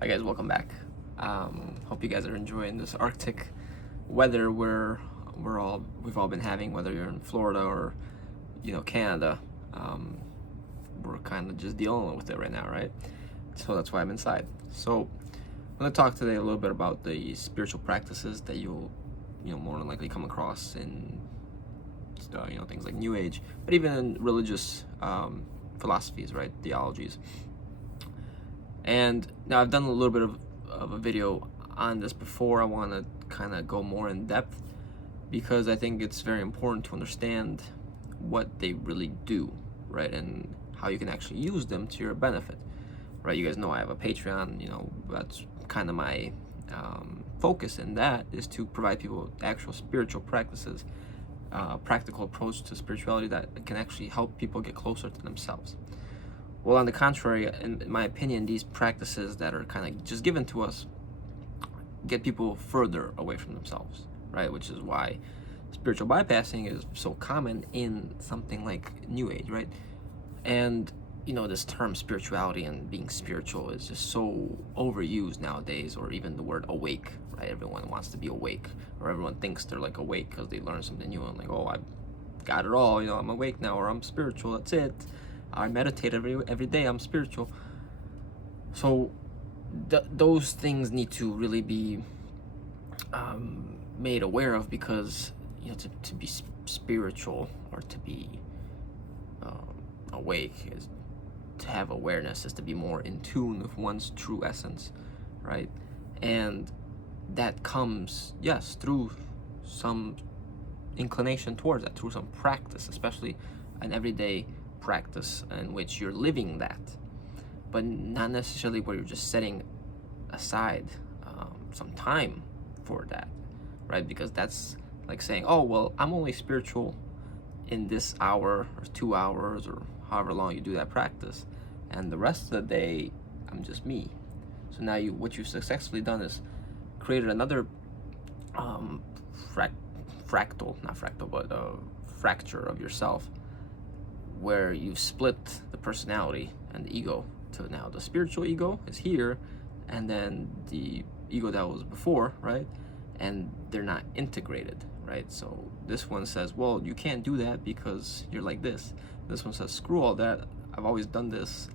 Hi guys, welcome back. Hope you guys are enjoying this Arctic weather where we've all been having, whether you're in Florida or Canada. We're kind of just dealing with it right now, right? So that's why I'm inside. So I'm going to talk today a little bit about the spiritual practices that you'll more than likely come across in things like New Age, but even in religious philosophies, right? Theologies. And now I've done a little bit of a video on this before. I want to kind of go more in depth because I think it's very important to understand what they really do, right? And how you can actually use them to your benefit, right? You guys know I have a Patreon, that's kind of my focus in that is to provide people with actual spiritual practices, practical approach to spirituality that can actually help people get closer to themselves. Well, on the contrary, in my opinion, these practices that are kind of just given to us get people further away from themselves, right? Which is why spiritual bypassing is so common in something like New Age, right? And this term spirituality and being spiritual is just so overused nowadays, or even the word awake, right? Everyone wants to be awake, or everyone thinks they're like awake because they learned something new and like, oh, I've got it all, I'm awake now, or I'm spiritual, that's it. I meditate every day, I'm spiritual. So those things need to really be made aware of, because to be spiritual, or to be awake, is to have awareness, is to be more in tune with one's true essence, right? And that comes, yes, through some inclination towards that, through some practice, especially an everyday practice in which you're living that, but not necessarily where you're just setting aside some time for that, right? Because that's like saying, oh, well, I'm only spiritual in this hour or 2 hours or however long you do that practice, and the rest of the day I'm just me. So now what you've successfully done is created another fracture of yourself, where you've split the personality and the ego to now the spiritual ego is here, and then the ego that was before, right? And they're not integrated, right? So this one says, well, you can't do that because you're like this. This one says, screw all that, I've always done this,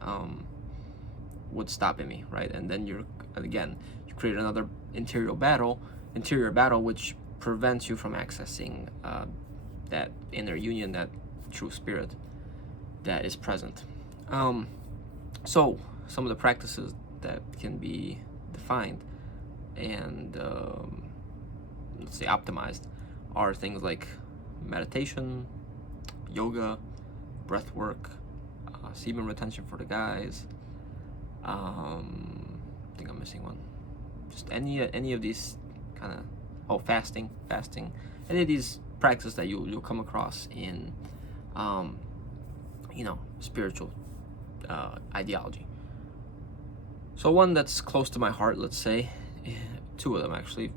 what's stopping me, right? And then you create another interior battle which prevents you from accessing that inner union, that true spirit that is present. So some of the practices that can be defined and let's say optimized are things like meditation, yoga, breath work, semen retention for the guys. I think I'm missing one. Just any of these kind of fasting. Any of these practices that you'll come across in spiritual ideology. So one that's close to my heart, let's say, two of them actually,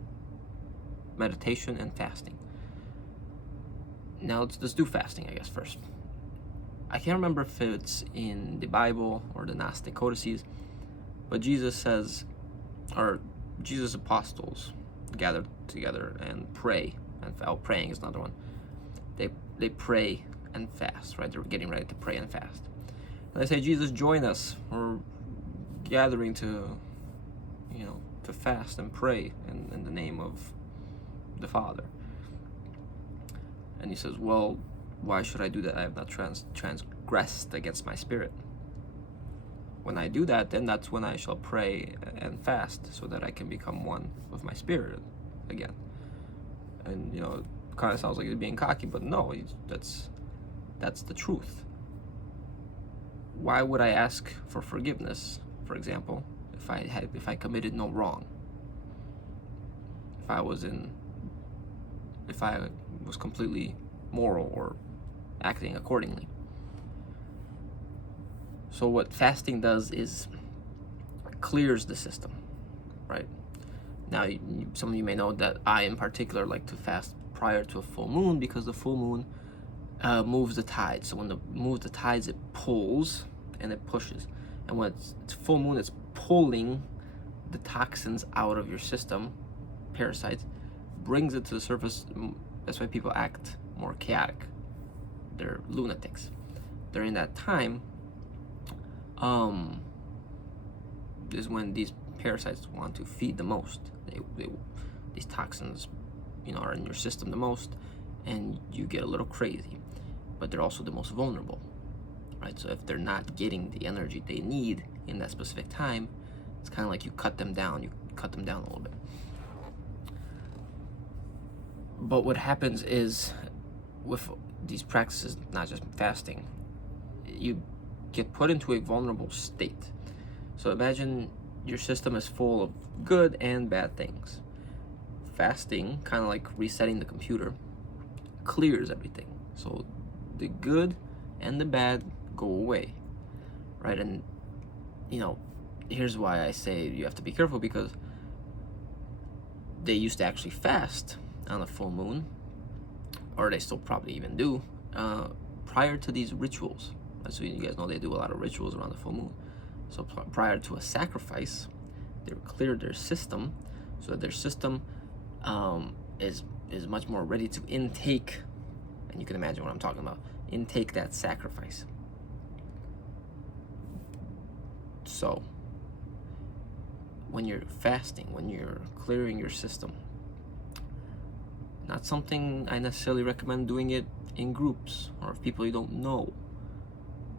meditation and fasting. Now let's do fasting, I guess, first. I can't remember if it's in the Bible or the Gnostic codices, but Jesus says, or Jesus' apostles gathered together and pray, and praying is another one. They pray and fast, right? They're getting ready to pray and fast. And they say, Jesus, join us. We're gathering to fast and pray in the name of the Father. And he says, well, why should I do that? I have not transgressed against my spirit. When I do that, then that's when I shall pray and fast, so that I can become one with my spirit again. And it kind of sounds like he's being cocky, but no, that's the truth. Why would I ask for forgiveness, for example, if I committed no wrong? If I was completely moral or acting accordingly. So what fasting does is clears the system, right? Now, some of you may know that I, in particular, like to fast prior to a full moon, because the full moon moves the tides. So when it moves the tides, it pulls and it pushes. And when it's full moon, it's pulling the toxins out of your system, parasites, brings it to the surface. That's why people act more chaotic. They're lunatics. During that time, is when these parasites want to feed the most. These toxins, are in your system the most, and you get a little crazy. But they're also the most vulnerable, right? So if they're not getting the energy they need in that specific time, it's kind of like you cut them down. You cut them down a little bit. But what happens is, with these practices, not just fasting, you get put into a vulnerable state. So imagine your system is full of good and bad things. Fasting, kind of like resetting the computer, clears everything. So the good and the bad go away, right? And here's why I say you have to be careful, because they used to actually fast on a full moon, or they still probably even do, prior to these rituals. So you guys know they do a lot of rituals around the full moon. So prior to a sacrifice, they would clear their system, so that their system is much more ready to intake, and you can imagine what I'm talking about, intake that sacrifice. So when you're fasting, when you're clearing your system, not something I necessarily recommend doing it in groups or with people you don't know,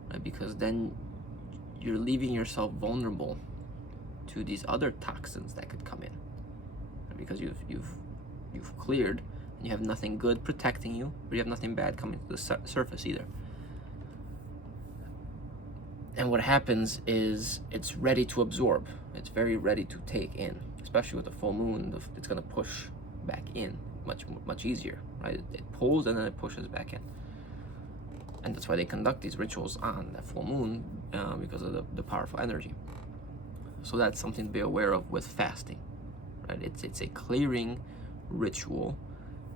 right? Because then you're leaving yourself vulnerable to these other toxins that could come in, right? Because you've cleared, and you have nothing good protecting you, but you have nothing bad coming to the surface either. And what happens is it's ready to absorb. It's very ready to take in, especially with the full moon. It's going to push back in much easier, right? It pulls and then it pushes back in. And that's why they conduct these rituals on the full moon, because of the powerful energy. So that's something to be aware of with fasting, right? It's a clearing ritual,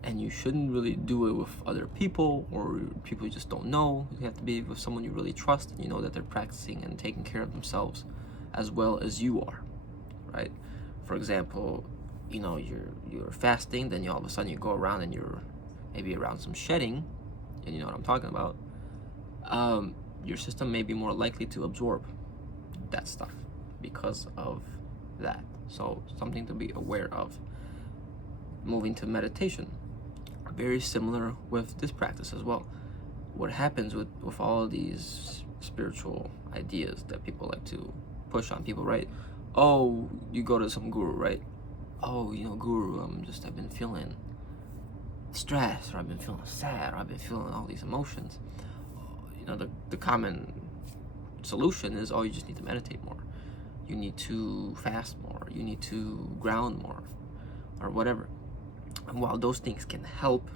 and you shouldn't really do it with other people or people you just don't know. You have to be with someone you really trust, and you know that they're practicing and taking care of themselves as well as you are, right? For example, you're fasting, then all of a sudden you go around and you're maybe around some shedding, and you know what I'm talking about. Your system may be more likely to absorb that stuff because of that. So something to be aware of. Moving to meditation, very similar with this practice as well. What happens with all of these spiritual ideas that people like to push on people, right? Oh, you go to some guru, right? Oh, guru, I've been feeling stressed, or I've been feeling sad, or I've been feeling all these emotions. The common solution is, oh, you just need to meditate more. You need to fast more. You need to ground more, or whatever. And while those things can help,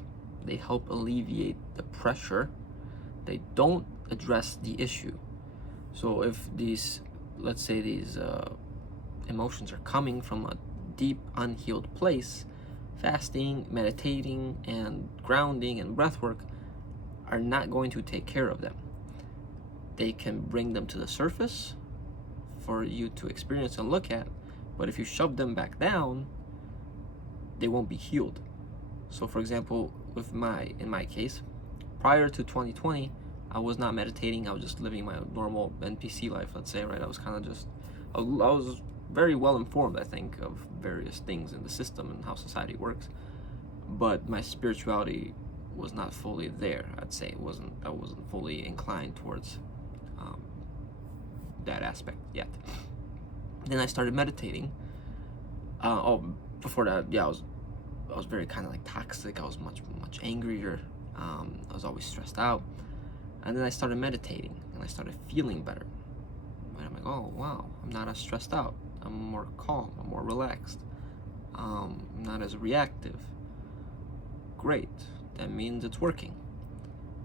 they help alleviate the pressure, they don't address the issue. So if let's say these emotions are coming from a deep unhealed place, fasting, meditating, and grounding and breathwork are not going to take care of them. They can bring them to the surface for you to experience and look at, but if you shove them back down, they won't be healed. So for example, in my case, prior to 2020, I was not meditating. I was just living my normal NPC life, let's say, right? I was very well informed, I think, of various things in the system and how society works, but my spirituality was not fully there. I'd say I wasn't fully inclined towards that aspect yet. Then I started meditating. Before that, I was very kind of like toxic. I was much angrier. I was always stressed out. And then I started meditating, and I started feeling better. And I'm like, oh wow, I'm not as stressed out. I'm more calm. I'm more relaxed. I'm not as reactive. Great. That means it's working.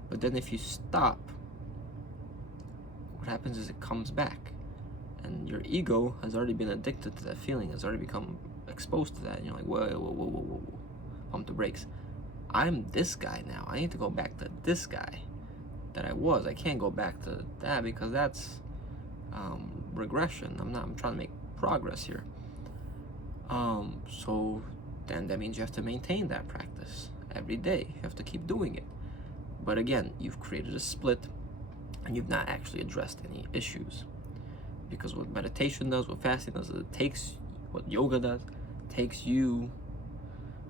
But then if you stop, what happens is it comes back, and your ego has already been addicted to that feeling, has already become exposed to that, and you're like, whoa, pump the brakes. I'm this guy now. I need to go back to this guy that I was. I can't go back to that, because that's regression. I'm trying to make progress here. So then that means you have to maintain that practice every day. You have to keep doing it. But again, you've created a split and you've not actually addressed any issues. Because what meditation does, what fasting does, what yoga does, takes you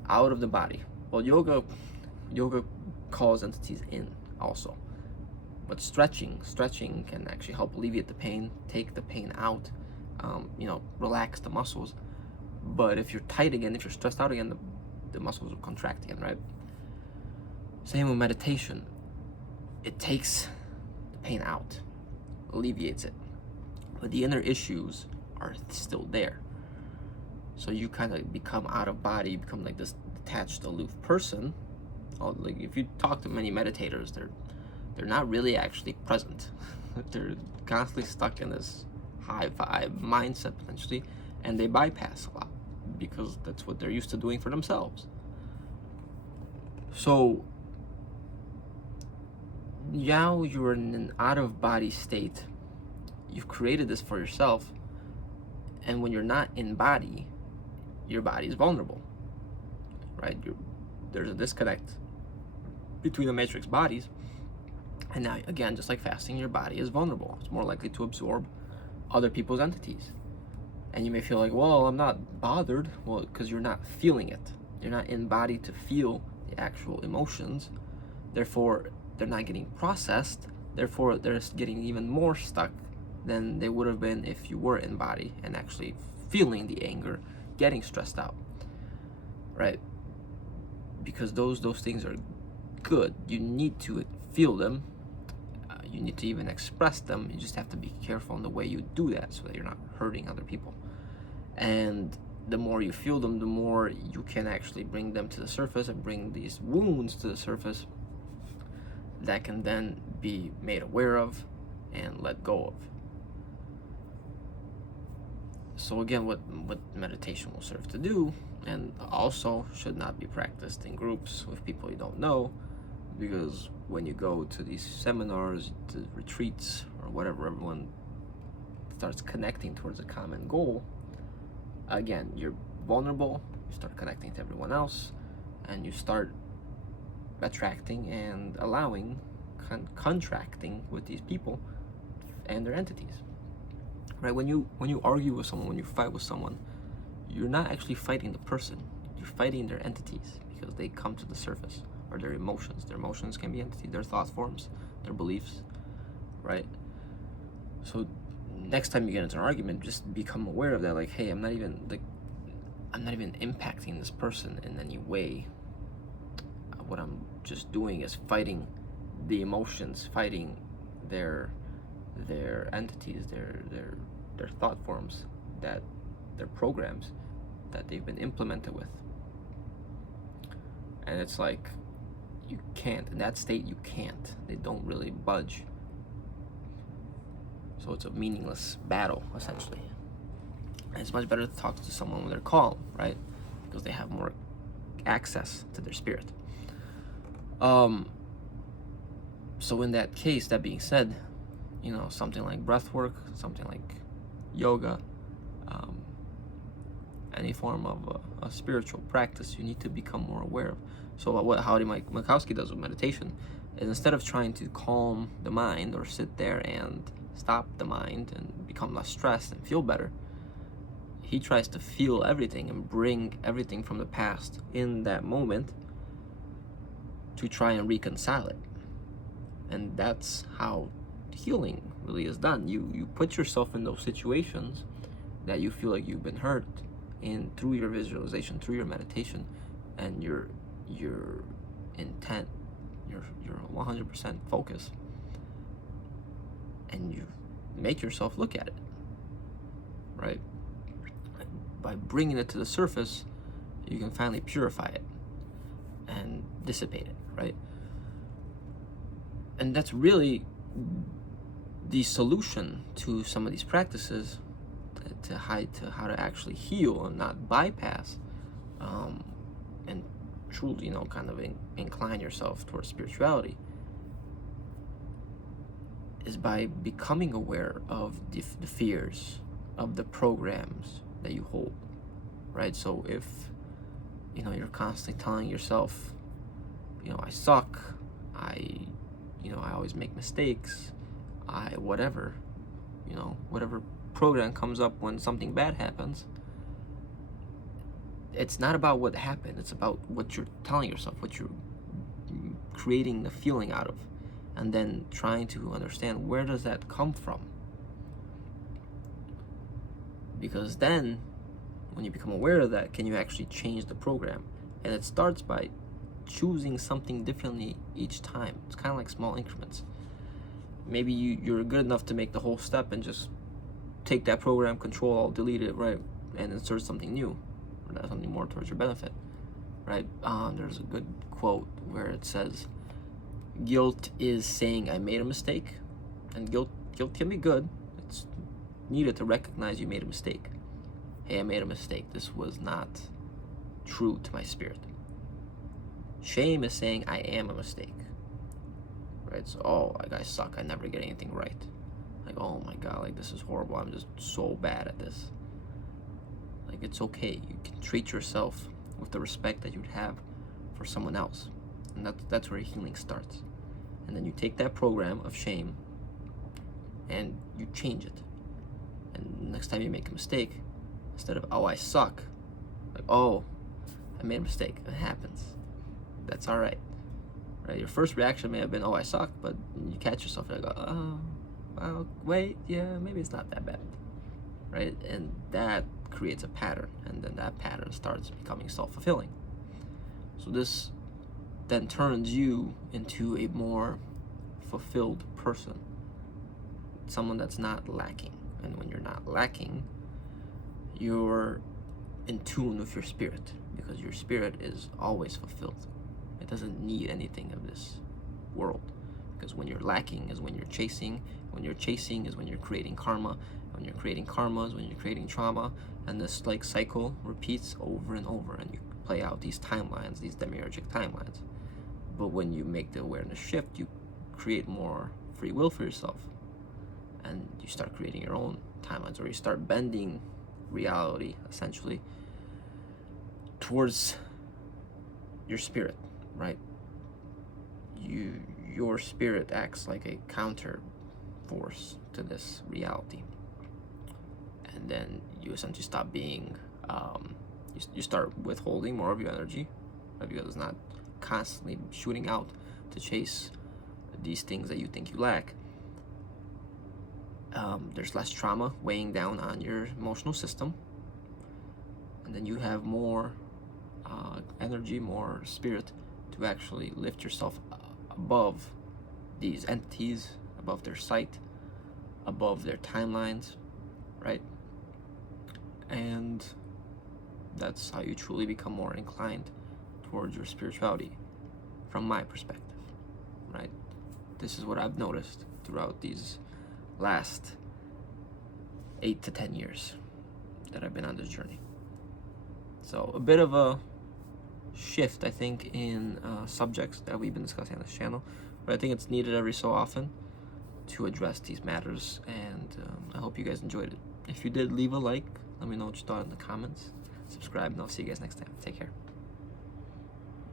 out of the body. Well, yoga calls entities in also. But stretching can actually help alleviate the pain, take the pain out, relax the muscles. But if you're tight again, if you're stressed out again, the muscles will contract again, right? Same with meditation. It takes the pain out, alleviates it. But the inner issues are still there. So you kind of become out of body, you become like this detached, aloof person. Like if you talk to many meditators, they're not really actually present. They're constantly stuck in this high vibe mindset potentially, and they bypass a lot because that's what they're used to doing for themselves. So now you're in an out-of-body state. You've created this for yourself, and when you're not in body, your body is vulnerable, right? There's a disconnect between the matrix bodies, and now again, just like fasting, your body is vulnerable. It's more likely to absorb other people's entities. And you may feel like, well, I'm not bothered. Well, because you're not feeling it. You're not in body to feel the actual emotions. Therefore, they're not getting processed. Therefore, they're getting even more stuck than they would have been if you were in body and actually feeling the anger, getting stressed out, right? Because those things are good. You need to feel them. You need to even express them. You just have to be careful in the way you do that so that you're not hurting other people. And the more you feel them, the more you can actually bring them to the surface and bring these wounds to the surface that can then be made aware of and let go of. So again, what meditation will serve to do, and also should not be practiced in groups with people you don't know, because when you go to these seminars, to retreats, or whatever, everyone starts connecting towards a common goal. Again, you're vulnerable, you start connecting to everyone else, and you start attracting and allowing, contracting with these people and their entities. Right? When you argue with someone, when you fight with someone, you're not actually fighting the person. You're fighting their entities because they come to the surface, or their emotions. Their emotions can be entities, their thought forms, their beliefs, right? So next time you get into an argument, just become aware of that. Like, hey, I'm not even impacting this person in any way. What I'm just doing is fighting the emotions, fighting their entities, their thought forms, that their programs that they've been implemented with. And it's like, you can't, in that state you can't. They don't really budge. So it's a meaningless battle, essentially. And it's much better to talk to someone when they're calm, right? Because they have more access to their spirit. So in that case, that being said, something like breath work, something like yoga, any form of a spiritual practice, you need to become more aware of. So what Howdy Mike Makowski does with meditation is, instead of trying to calm the mind or sit there and stop the mind and become less stressed and feel better, he tries to feel everything and bring everything from the past in that moment to try and reconcile it. And that's how healing really is done. You put yourself in those situations that you feel like you've been hurt in, through your visualization, through your meditation, and your intent, your 100% focus, and you make yourself look at it, right? By bringing it to the surface, you can finally purify it and dissipate it, right? And that's really the solution to some of these practices, to how to actually heal and not bypass, and truly, kind of incline yourself towards spirituality, is by becoming aware of the fears, of the programs that you hold, right? So if you're constantly telling yourself, I suck, I always make mistakes, whatever, whatever program comes up when something bad happens, it's not about what happened, it's about what you're telling yourself, what you're creating the feeling out of, and then trying to understand where does that come from. Because then when you become aware of that, can you actually change the program? And it starts by choosing something differently each time. It's kind of like small increments. Maybe you're good enough to make the whole step and just take that program, control alt, delete it, right, and insert something new, or something more towards your benefit, right? There's a good quote where it says, guilt is saying I made a mistake, and guilt can be good. It's needed to recognize you made a mistake. Hey, I made a mistake. This was not true to my spirit. Shame is saying I am a mistake, right? So, oh, like I suck. I never get anything right. Like, oh my God, like this is horrible. I'm just so bad at this. Like, it's okay. You can treat yourself with the respect that you'd have for someone else. And that's where healing starts. And then you take that program of shame and you change it. And next time you make a mistake, instead of, oh, I suck, like, oh, I made a mistake. It happens. That's all right. Right? Your first reaction may have been, oh, I suck, but you catch yourself and you go, oh, well, wait, yeah, maybe it's not that bad. Right? And that creates a pattern, and then that pattern starts becoming self-fulfilling. So this then turns you into a more fulfilled person, someone that's not lacking. And when you're not lacking, you're in tune with your spirit, because your spirit is always fulfilled. It doesn't need anything of this world, because when you're lacking is when you're chasing. When you're chasing is when you're creating karma. When you're creating karma is when you're creating trauma, and this like cycle repeats over and over, and you play out these timelines, these demiurgic timelines. But when you make the awareness shift, you create more free will for yourself, and you start creating your own timelines, or you start bending reality essentially towards your spirit, right? Your spirit acts like a counter force to this reality, and then you essentially stop being you start withholding more of your energy, right? Because it's not constantly shooting out to chase these things that you think you lack. There's less trauma weighing down on your emotional system, and then you have more energy, more spirit to actually lift yourself above these entities, above their sight, above their timelines, right? And that's how you truly become more inclined towards your spirituality, from my perspective, right? This is what I've noticed throughout these last 8 to 10 years that I've been on this journey. So a bit of a shift, I think, in subjects that we've been discussing on this channel, but I think it's needed every so often to address these matters, and I hope you guys enjoyed it. If you did, leave a like, let me know what you thought in the comments, subscribe, and I'll see you guys next time. Take care.